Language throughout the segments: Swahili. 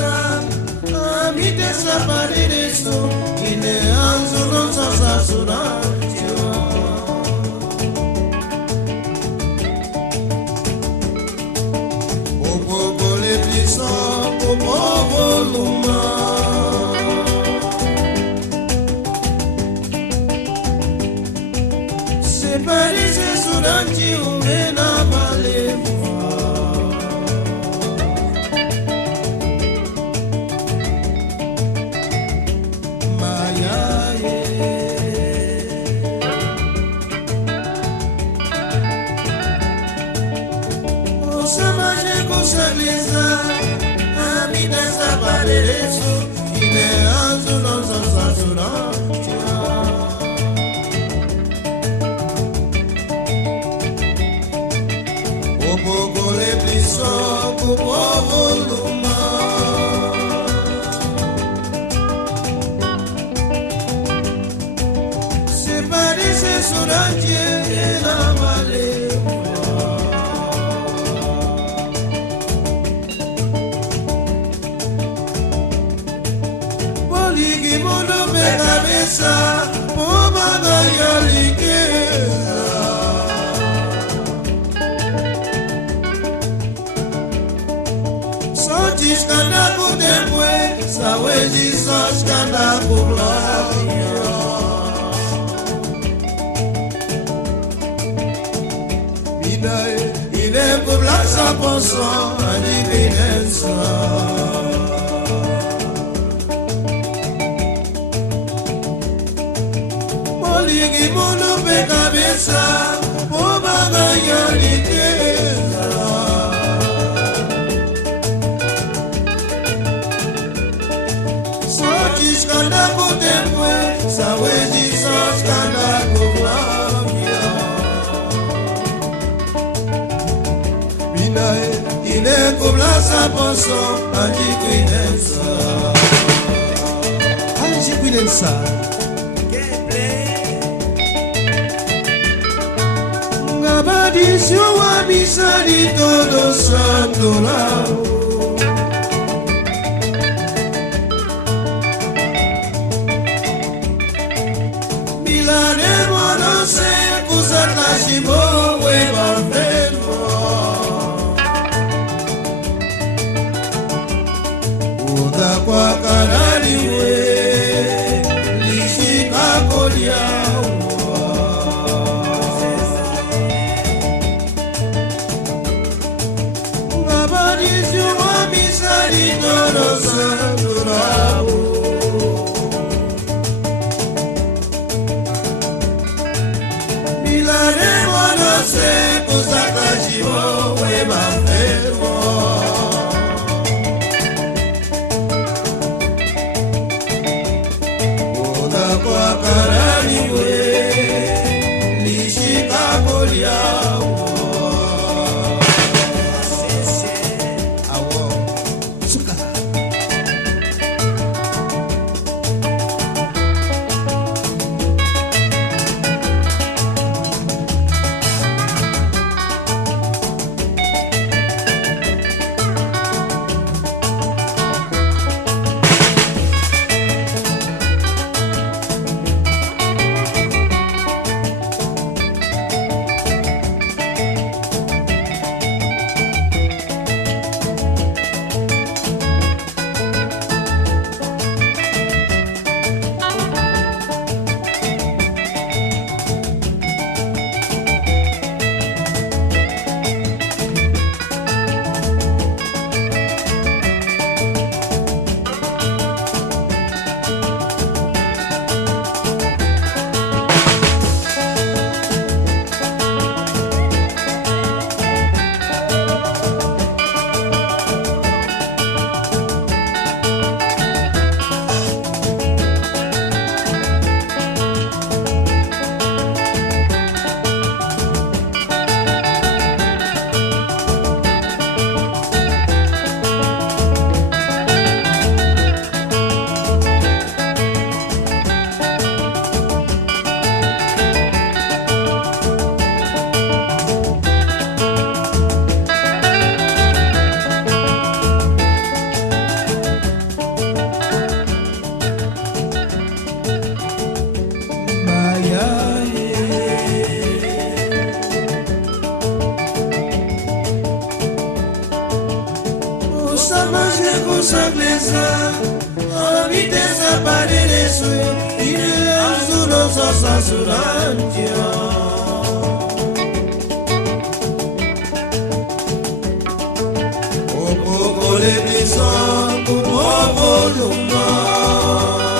kabisa amitesa palireso ine anzulo sasasura Bobo le puissant Bobo luma C'est parisé suranti umena malemu Sagleza, amida sabareso, ine anzulo sasasura. Opo le piso, opo luma. Se parece suranje la male. Cabeza, pomada y aliqueza. Sotis canda por depois, saúde só canda por glória. Vida il est pour la sapoção a diferença. Ligi mundo pe cabeça, boba ganha riqueza. Só te escanda com tempo, saúde só escanda com glória. Binae, il est comme la sapoção, antiquinença. Antiquinença. Abadisio a misa di todo santo lao Milane mono se kusata shimo we bafeno Uda kwa kanani we lishika kolia Todo santo rabo Milaremo no se kusaka shimo we mafemo Oda kwa karani we lishika kolia kusagleza Viteza paderesu Ile azuro sosa surantia Opoco le brison Kumo voluma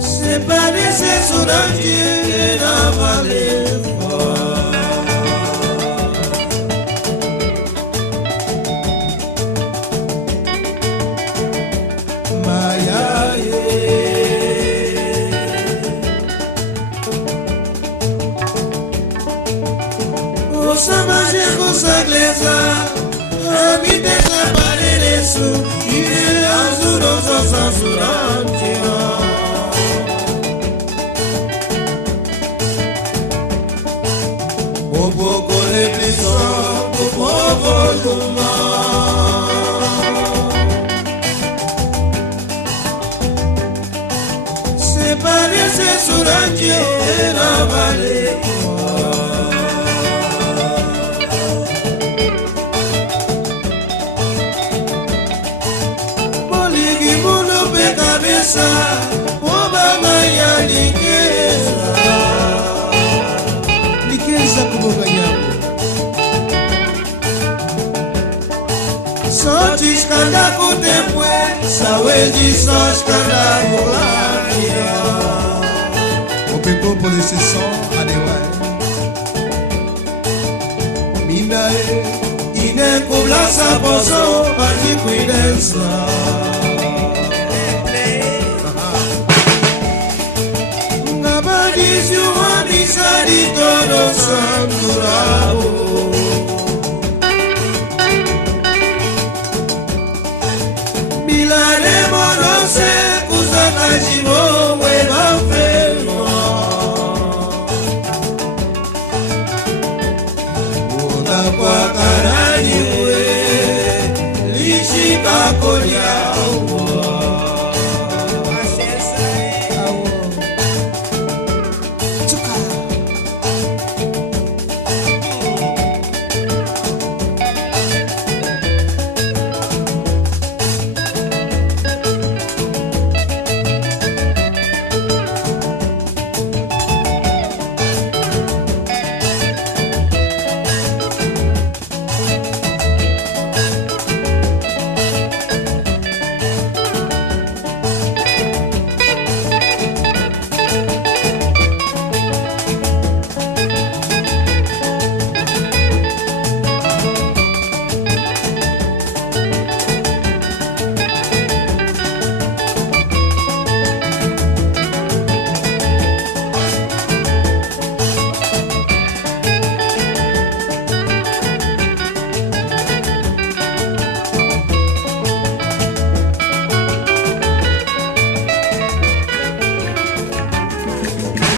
Separe se surantia Na vale Osamaje kusagleza Viteza paderesu Ile azuro sosa surantia Opoco le brison Kumo voluma Separe se surantia Na vale Obama ya Likeza kuboganyamo Sorti skanda kutempwe Saweji so skanda kulangia Opepo polisi son adewai Minae Ine kublasa poso Parti kuidensa Sari todo sandurabo Milare monose Kusaka jimo Weba feno Oda kwa karani we Lishika konya